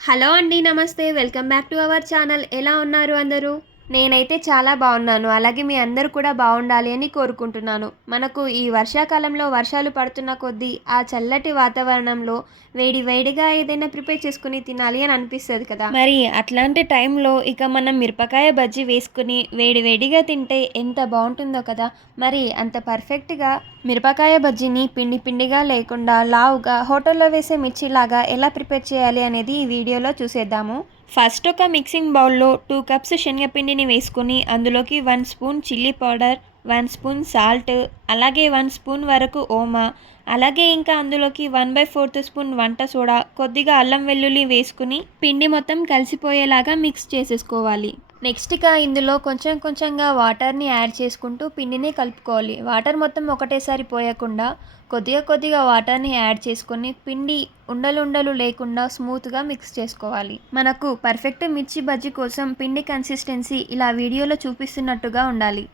Hello అండి నమస్తే. Welcome back to our channel. ఎలా ఉన్నారు అందరూ? నేనైతే చాలా బాగున్నాను. అలాగే మీ అందరూ కూడా బాగుండాలి అని కోరుకుంటున్నాను. మనకు ఈ వర్షాకాలంలో వర్షాలు పడుతున్న కొద్దీ ఆ చల్లటి వాతావరణంలో వేడి వేడిగా ఏదైనా ప్రిపేర్ చేసుకుని తినాలి అని అనిపిస్తుంది కదా. మరి అట్లాంటి టైంలో ఇక మనం మిరపకాయ బజ్జీ వేసుకుని వేడి వేడిగా తింటే ఎంత బాగుంటుందో కదా. మరి అంత పర్ఫెక్ట్గా మిరపకాయ బజ్జీని పిండి పిండిగా లేకుండా లావుగా హోటల్లో వేసే మిర్చిలాగా ఎలా ప్రిపేర్ చేయాలి అనేది ఈ వీడియోలో చూసేద్దాము. ఫస్ట్ ఒక మిక్సింగ్ బౌల్లో టూ కప్స్ శనగపిండిని వేసుకుని అందులోకి one spoon chilli powder one spoon salt అలాగే వన్ స్పూన్ వరకు ఓమా అలాగే ఇంకా అందులోకి వన్ బై ఫోర్త్ స్పూన్ వంట సోడా కొద్దిగా అల్లం వెల్లుల్లి వేసుకుని పిండి మొత్తం కలిసిపోయేలాగా మిక్స్ చేసేసుకోవాలి. నెక్స్ట్ ఇక ఇందులో కొంచెం కొంచెంగా వాటర్ని యాడ్ చేసుకుంటూ పిండిని కలుపుకోవాలి. వాటర్ మొత్తం ఒకటేసారి పోయకుండా కొద్దిగా కొద్దిగా వాటర్ని యాడ్ చేసుకొని పిండి ఉండలు ఉండలు లేకుండా స్మూత్గా మిక్స్ చేసుకోవాలి. మనకు పర్ఫెక్ట్ మిర్చి బజ్జీ కోసం పిండి కన్సిస్టెన్సీ ఇలా వీడియోలో చూపిస్తున్నట్టుగా ఉండాలి.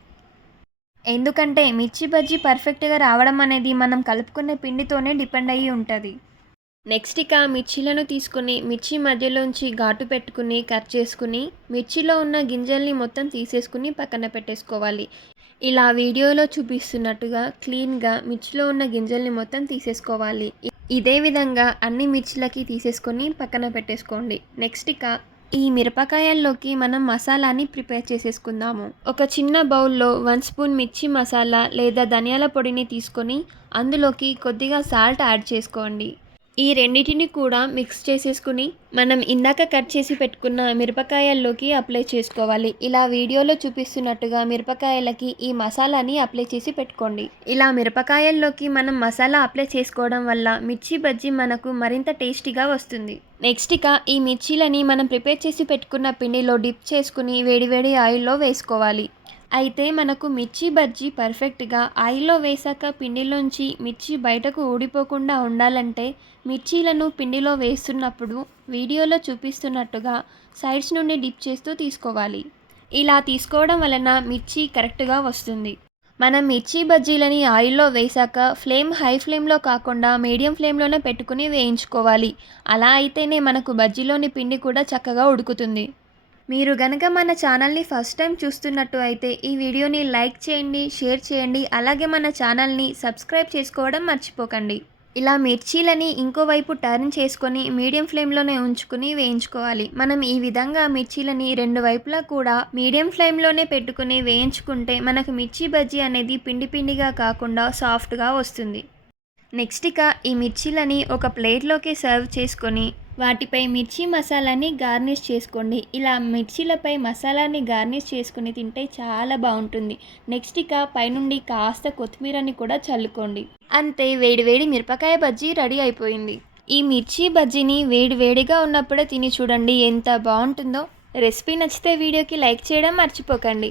ఎందుకంటే మిర్చి బజ్జీ పర్ఫెక్ట్గా రావడం అనేది మనం కలుపుకునే పిండితోనే డిపెండ్ అయ్యి ఉంటుంది. నెక్స్ట్ ఇక మిర్చీలను తీసుకుని మిర్చి మధ్యలోంచి ఘాటు పెట్టుకుని కట్ చేసుకుని మిర్చిలో ఉన్న గింజల్ని మొత్తం తీసేసుకుని పక్కన పెట్టేసుకోవాలి. ఇలా వీడియోలో చూపిస్తున్నట్టుగా క్లీన్గా మిర్చిలో ఉన్న గింజల్ని మొత్తం తీసేసుకోవాలి. ఇదే విధంగా అన్ని మిర్చిలకి తీసేసుకొని పక్కన పెట్టేసుకోండి. నెక్స్ట్ ఇక ఈ మిరపకాయల్లోకి మనం మసాలాని ప్రిపేర్ చేసేసుకుందాము. ఒక చిన్న బౌల్లో వన్ స్పూన్ మిర్చి మసాలా లేదా ధనియాల పొడిని తీసుకొని అందులోకి కొద్దిగా సాల్ట్ యాడ్ చేసుకోండి. ఈ రెండింటిని కూడా మిక్స్ చేసేసుకుని మనం ఇందాక కట్ చేసి పెట్టుకున్న మిరపకాయల్లోకి అప్లై చేసుకోవాలి. ఇలా వీడియోలో చూపిస్తున్నట్టుగా మిరపకాయలకి ఈ మసాలాని అప్లై చేసి పెట్టుకోండి. ఇలా మిరపకాయల్లోకి మనం మసాలా అప్లై చేసుకోవడం వల్ల మిర్చి బజ్జీ మనకు మరింత టేస్టీగా వస్తుంది. నెక్స్ట్ ఇక ఈ మిర్చీలని మనం ప్రిపేర్ చేసి పెట్టుకున్న పిండిలో డిప్ చేసుకుని వేడివేడి ఆయిల్లో వేసుకోవాలి. అయితే మనకు మిర్చి బజ్జీ పర్ఫెక్ట్గా ఆయిల్లో వేసాక పిండిలోంచి మిర్చి బయటకు ఊడిపోకుండా ఉండాలంటే మిర్చీలను పిండిలో వేస్తున్నప్పుడు వీడియోలో చూపిస్తున్నట్టుగా సైడ్స్ నుండి డిప్ చేస్తూ తీసుకోవాలి. ఇలా తీసుకోవడం వలన మిర్చి కరెక్ట్గా వస్తుంది. మనం మిర్చి బజ్జీలని ఆయిల్లో వేసాక ఫ్లేమ్ హై ఫ్లేమ్లో కాకుండా మీడియం ఫ్లేమ్లోనే పెట్టుకుని వేయించుకోవాలి. అలా అయితేనే మనకు బజ్జీలోని పిండి కూడా చక్కగా ఉడుకుతుంది. మీరు గనక మన ఛానల్ని ఫస్ట్ టైం చూస్తున్నట్టు అయితే ఈ వీడియోని లైక్ చేయండి షేర్ చేయండి అలాగే మన ఛానల్ని సబ్స్క్రైబ్ చేసుకోవడం మర్చిపోకండి. ఇలా మిర్చీలని ఇంకోవైపు టర్న్ చేసుకొని మీడియం ఫ్లేమ్లోనే ఉంచుకుని వేయించుకోవాలి. మనం ఈ విధంగా మిర్చీలని రెండు వైపులా కూడా మీడియం ఫ్లేమ్లోనే పెట్టుకుని వేయించుకుంటే మనకు మిర్చి బజ్జీ అనేది పిండి పిండిగా కాకుండా సాఫ్ట్గా వస్తుంది. నెక్స్ట్ ఇక ఈ మిర్చీలని ఒక ప్లేట్లోకి సర్వ్ చేసుకొని వాటిపై మిర్చి మసాలాని గార్నిష్ చేసుకోండి. ఇలా మిర్చీలపై మసాలాని గార్నిష్ చేసుకుని తింటే చాలా బాగుంటుంది. నెక్స్ట్ ఇక పైనుండి కాస్త కొత్తిమీరని కూడా చల్లుకోండి. అంతే వేడివేడి మిరపకాయ బజ్జీ రెడీ అయిపోయింది. ఈ మిర్చి బజ్జీని వేడివేడిగా ఉన్నప్పుడే తిని చూడండి ఎంత బాగుంటుందో. రెసిపీ నచ్చితే వీడియోకి లైక్ చేయడం మర్చిపోకండి.